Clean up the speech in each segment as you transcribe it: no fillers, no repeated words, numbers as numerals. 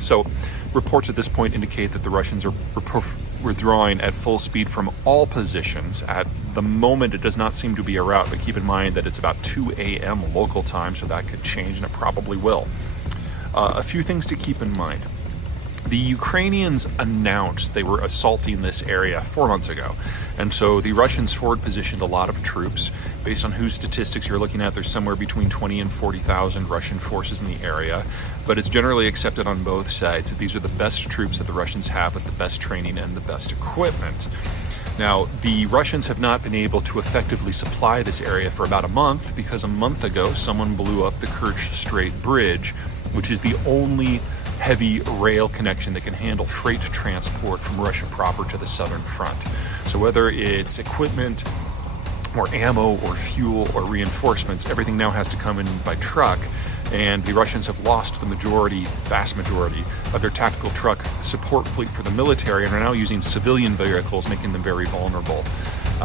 So reports at this point indicate that the Russians are withdrawing at full speed from all positions. At the moment, it does not seem to be a rout, but keep in mind that it's about 2 a.m. local time, so that could change, and it probably will. A few things to keep in mind. The Ukrainians announced they were assaulting this area 4 months ago. And so the Russians forward positioned a lot of troops. Based on whose statistics you're looking at, there's somewhere between 20 and 40,000 Russian forces in the area. But it's generally accepted on both sides that these are the best troops that the Russians have with the best training and the best equipment. Now, the Russians have not been able to effectively supply this area for about a month because a month ago someone blew up the Kerch Strait Bridge, which is the only heavy rail connection that can handle freight transport from Russia proper to the southern front. So whether it's equipment or ammo or fuel or reinforcements, everything now has to come in by truck, and the Russians have lost the vast majority of their tactical truck support fleet for the military and are now using civilian vehicles, making them very vulnerable.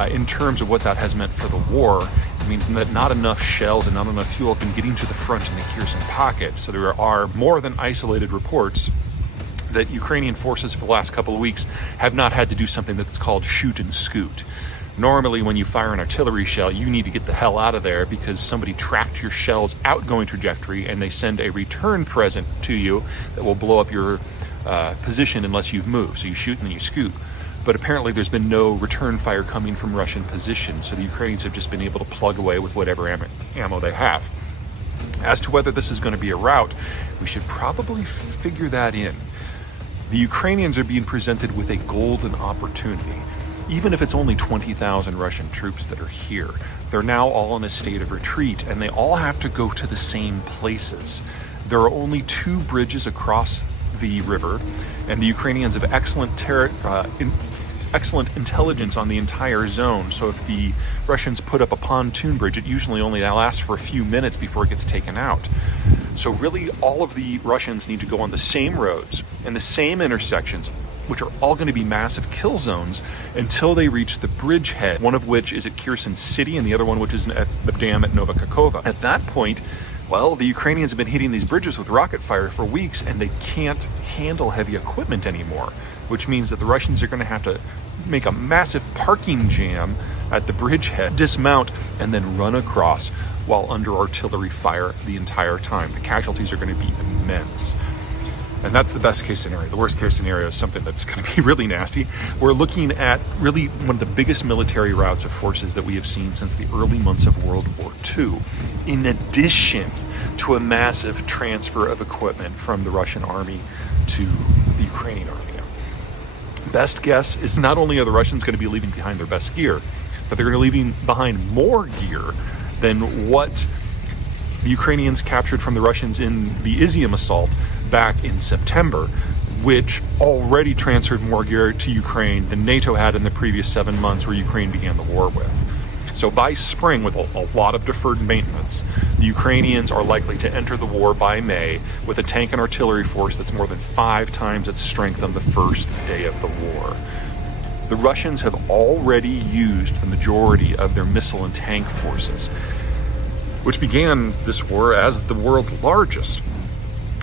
In terms of what that has meant for the war, it means that not enough shells and not enough fuel have been getting to the front in the Kherson pocket. So there are more than isolated reports that Ukrainian forces for the last couple of weeks have not had to do something that's called shoot and scoot. Normally, when you fire an artillery shell, you need to get the hell out of there because somebody tracked your shell's outgoing trajectory and they send a return present to you that will blow up your position unless you've moved. So you shoot and then you scoot. But apparently there's been no return fire coming from Russian positions, so the Ukrainians have just been able to plug away with whatever ammo they have. As to whether this is going to be a rout, we should probably figure that in. The Ukrainians are being presented with a golden opportunity. Even if it's only 20,000 Russian troops that are here, they're now all in a state of retreat, and they all have to go to the same places. There are only 2 bridges across the river, and the Ukrainians have excellent intelligence on the entire zone. So if the Russians put up a pontoon bridge, it usually only lasts for a few minutes before it gets taken out. So really all of the Russians need to go on the same roads and the same intersections, which are all going to be massive kill zones until they reach the bridgehead, one of which is at Kherson City and the other one which is at the dam at Novokakova. At that point, well, the Ukrainians have been hitting these bridges with rocket fire for weeks and they can't handle heavy equipment anymore, which means that the Russians are going to have to make a massive parking jam at the bridgehead, dismount, and then run across while under artillery fire the entire time. The casualties are going to be immense. And that's the best case scenario. The worst case scenario is something that's going to be really nasty. We're looking at really one of the biggest military routes of forces that we have seen since the early months of World War II, in addition to a massive transfer of equipment from the Russian army to the Ukrainian army. Best guess is not only are the Russians going to be leaving behind their best gear, but they're going to be leaving behind more gear than what the Ukrainians captured from the Russians in the Izium assault back in September, which already transferred more gear to Ukraine than NATO had in the previous 7 months where Ukraine began the war with. So by spring, with a lot of deferred maintenance, the Ukrainians are likely to enter the war by May with a tank and artillery force that's more than 5 times its strength on the first day of the war. The Russians have already used the majority of their missile and tank forces, which began this war as the world's largest.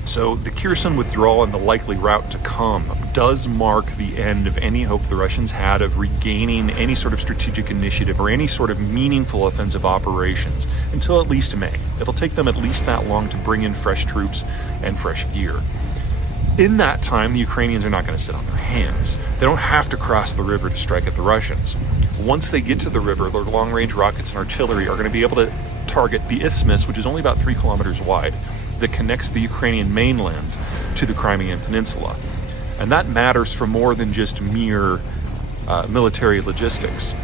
So the Kherson withdrawal and the likely route to come does mark the end of any hope the Russians had of regaining any sort of strategic initiative or any sort of meaningful offensive operations until at least May. It'll take them at least that long to bring in fresh troops and fresh gear. In that time, the Ukrainians are not going to sit on their hands. They don't have to cross the river to strike at the Russians. Once they get to the river, their long-range rockets and artillery are going to be able to target the isthmus, which is only about 3 kilometers wide, that connects the Ukrainian mainland to the Crimean peninsula. And that matters for more than just mere military logistics.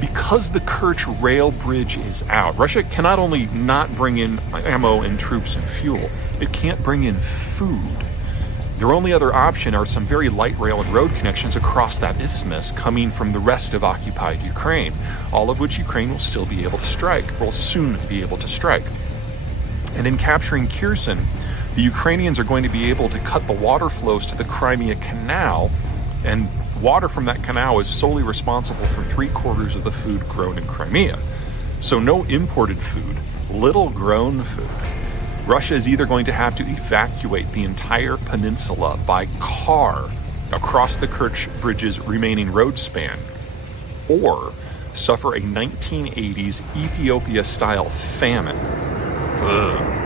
Because the Kerch rail bridge is out, Russia cannot only not bring in ammo and troops and fuel, it can't bring in food. Their only other option are some very light rail and road connections across that isthmus coming from the rest of occupied Ukraine, all of which Ukraine will still be able to strike, will soon be able to strike. And in capturing Kherson, the Ukrainians are going to be able to cut the water flows to the Crimea canal, and water from that canal is solely responsible for 3/4 of the food grown in Crimea. So no imported food, little grown food. Russia is either going to have to evacuate the entire peninsula by car across the Kerch Bridge's remaining road span, or suffer a 1980s Ethiopia-style famine. Ugh.